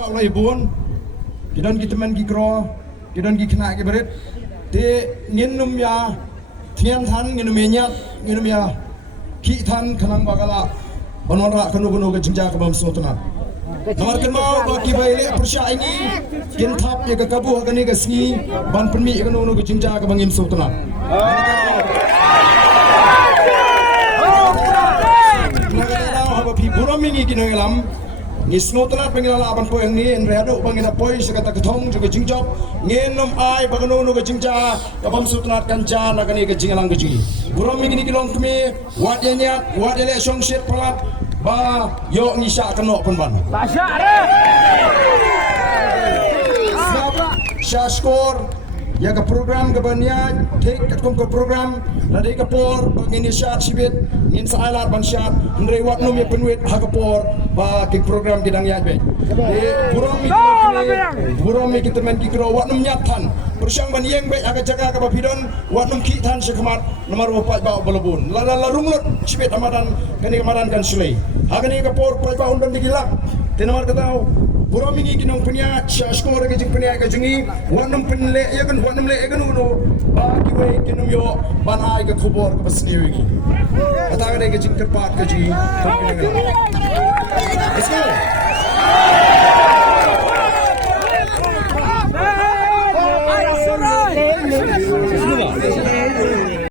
Ulai bun, kidan kita main gikro, kidan gikna kiberit, te nginum ya, tian tan nginum nyat, nginum ya, ki tan kanang bagala, banwara kanu ke jenja ke bam sotna. Nomor kenal bagi bayi persya ini, kintap ya ke kabuh kani ke sini, ban permi kanu ke jenja ke bangim sotna. Buram ini kini ngelam, nisno tenar pengilala aban poeng ni, enreado bangina poy sekata ketong juga jingjok, ngenom ai bagano ke jingja, kabam sutnat kanca nagani ke jingalang ke jingi. Buram ini kilong kami, wat nyat, wat le song shit pelat, ba yo ngisa kenok penban. Syaskor ya ke program ke banian take ke program dari ke por begini syat sibit ngin sailat ban syat ndre wat nom ya penwit ha ke por ba ke program kidang ya be burong mi kita men kikro wat nom nyatan persyang ban yeng be aga jaga ke bapidon wat nom ki tan sekemat nomor 4 ba belebun la runglut sibit amadan kani kamadan kan sulai ha kani ke por pa ba undang digilak tenamar katau Buram ini kinong punya syashkor ke jing punya ke jingi wanam penle ya kan wanam le kan uno bagi we kinong yo banai ke kubur ke pesniwi kata ke jing terpat ke jingi